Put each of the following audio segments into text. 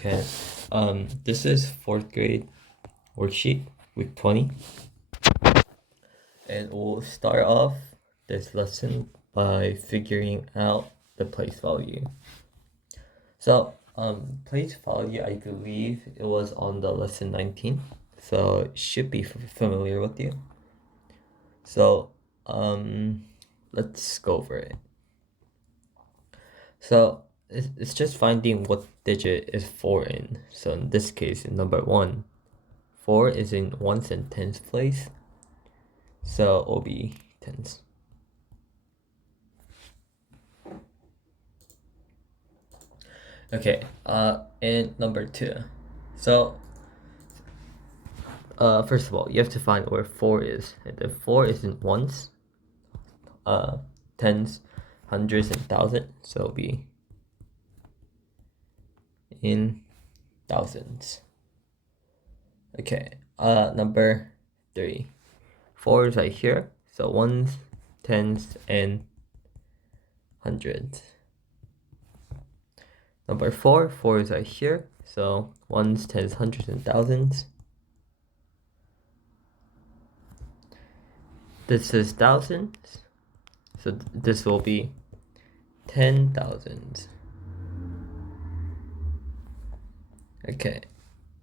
Okay, this is fourth grade worksheet, week 20, and we'll start off this lesson by figuring out the place value. So, place value, I believe it was on the lesson 19, so it should be familiar with you. So, let's go over it. So, it's just finding what digit is 4 in. So in this case, in number 1, 4 is in ones and tens place, so it will be tens. Okay, and number 2. So, first of all, you have to find where 4 is. And then 4 is in ones, tens, hundreds, and thousands, so it'll be in thousands. Okay, number 3. 4 is right here, so ones, tens, and hundreds. Number 4, 4 is right here, so ones, tens, hundreds, and thousands. This is thousands, so this will be 10,000. Okay,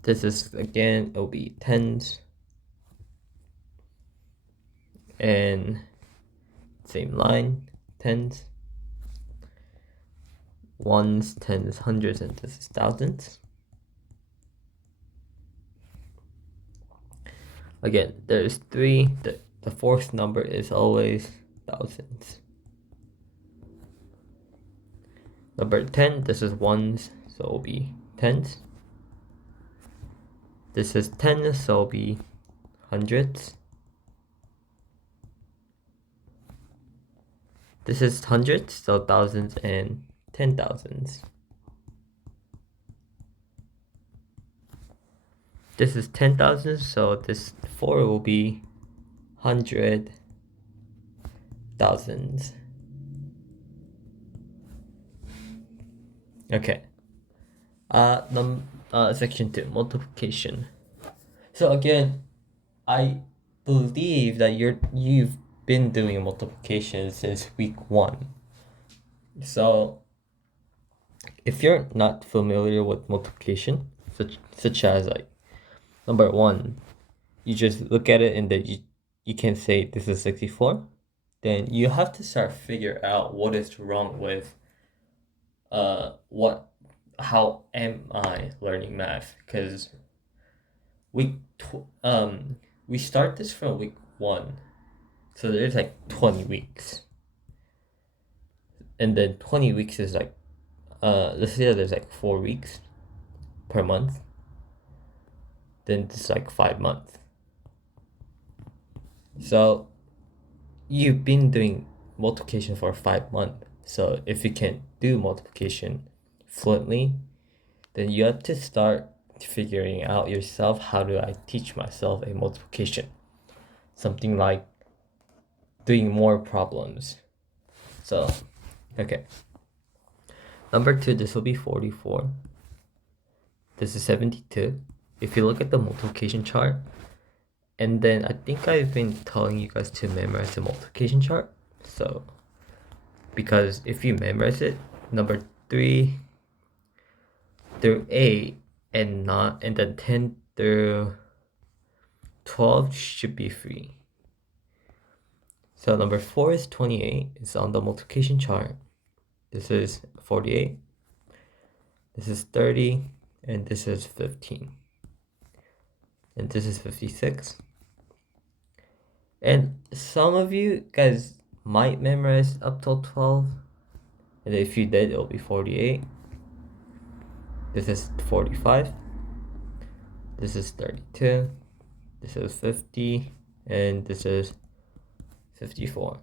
this is again, it'll be tens, and same line, tens, ones, tens, hundreds, and this is thousands. Again, there's 3. The fourth number is always thousands. Number 10, this is ones, so it'll be tens. This is 10, so it'll be hundreds. This is hundreds, so thousands and 10,000s. This is 10,000, so this 4 will be 100,000. Okay. Section 2, multiplication. So again, I believe that you've been doing multiplication since week 1. So if you're not familiar with multiplication, such as like number 1, you just look at it and then you can say this is 64, then you have to start figure out what is wrong with how am I learning math, because we start this from week 1, so there's like 20 weeks, and then 20 weeks is like let's say that there's like 4 weeks per month, then it's like 5 months. So you've been doing multiplication for 5 months, so if you can do multiplication fluently, then you have to start figuring out yourself, how do I teach myself a multiplication? Something like doing more problems. So, okay. Number 2, this will be 44. This is 72. If you look at the multiplication chart, and then I think I've been telling you guys to memorize the multiplication chart. So, because if you memorize it, number 3 through 8 and then 10 through 12 should be free. So number 4 is 28. It's on the multiplication chart. This is 48. This is 30. And this is 15. And this is 56. And some of you guys might memorize up till 12. And if you did, it'll be 48. This is 45. This is 32. This is 50. And this is 54.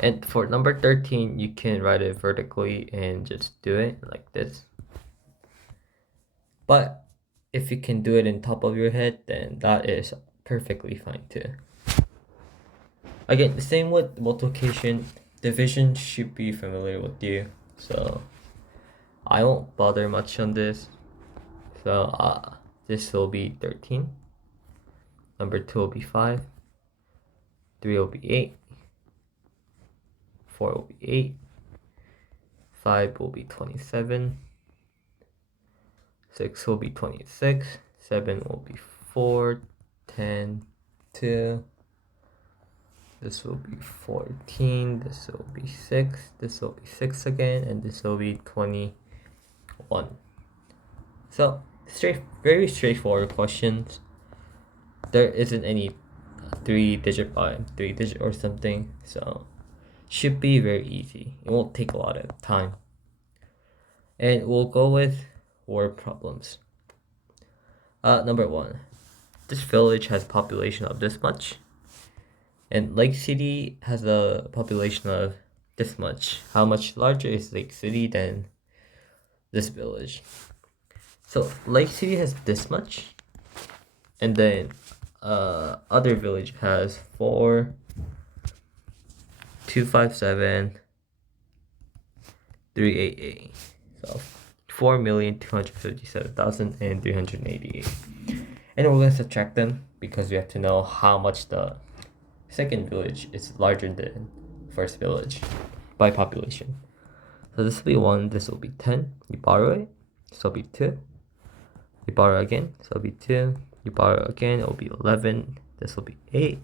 And for number 13, you can write it vertically and just do it like this. But if you can do it in top of your head, then that is perfectly fine too. Again, the same with multiplication. Division should be familiar with you. So I won't bother much on this. So this will be 13. Number 2 will be 5. 3 will be 8. 4 will be 8. 5 will be 27. 6 will be 26. 7 will be 4. 10, 2. This will be 14. This will be 6. This will be 6 again. And this will be 21. So, very straightforward questions. There isn't any 3-digit or something. So, should be very easy. It won't take a lot of time. And we'll go with word problems. Number 1. This village has a population of this much. And Lake City has a population of this much. How much larger is Lake City than this village? So Lake City has this much. And then other village has 4,257,388. So 4,257,388. And we're going to subtract them because we have to know how much the second village is larger than first village by population. So this will be 1, this will be 10. You borrow it, so it'll be 2. You borrow again, so it'll be 2. You borrow again, it'll be 11. This will be 8.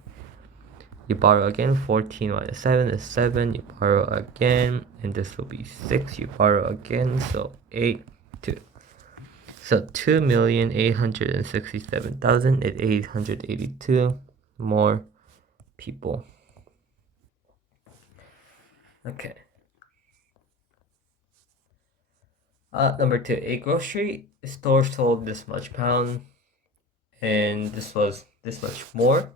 You borrow again, 14 minus 7 is 7. You borrow again, and this will be 6. You borrow again, so 8, 2. So 2,867,882 more people. Okay. Number 2, a grocery store sold this much pound, and this was this much more.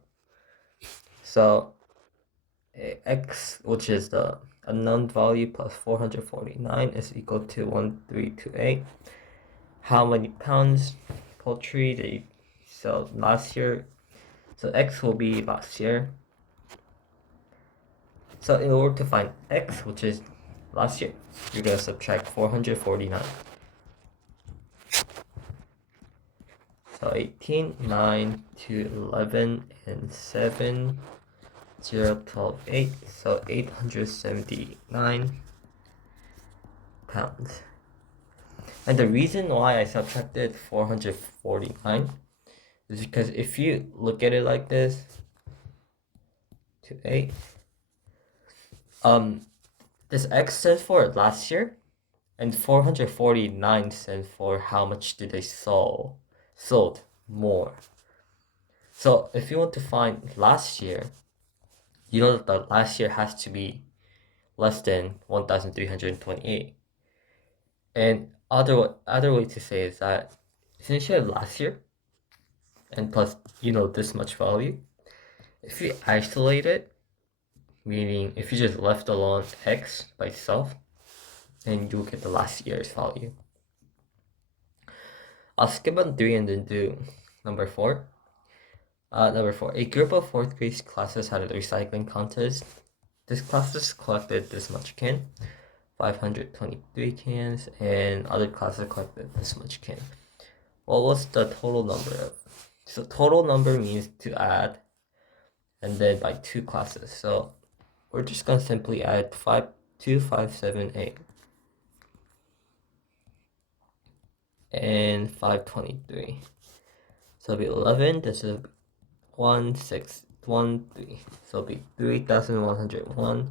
So x, which is the unknown value, plus 449 is equal to 1328. How many pounds poultry they sold last year? So x will be last year. So in order to find x, which is last year, you're going to subtract 449. So 18, 9, 2, 11, and 7, 0, 12, 8. So 879 pounds. And the reason why I subtracted 449 is because if you look at it like this, 2, 8, this x stands for last year, and 449 stands for how much did they sold more. So if you want to find last year, you know that the last year has to be less than 1,328. And other way to say is that since you have last year and plus this much value, if you isolate it, meaning if you just left alone x by itself, then you'll get the last year's value. I'll skip on 3 and then do number 4. Number 4, a group of 4th grade classes had a recycling contest. This classes collected this much can, 523 cans, and other classes collected this much can. What was the total number of? So total number means to add and then by 2 classes. So we're just going to simply add 2, 5, 7, 8. And 523. So it'll be 11. This is 1, 6, 1, 3. So it'll be 3,101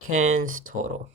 cans total.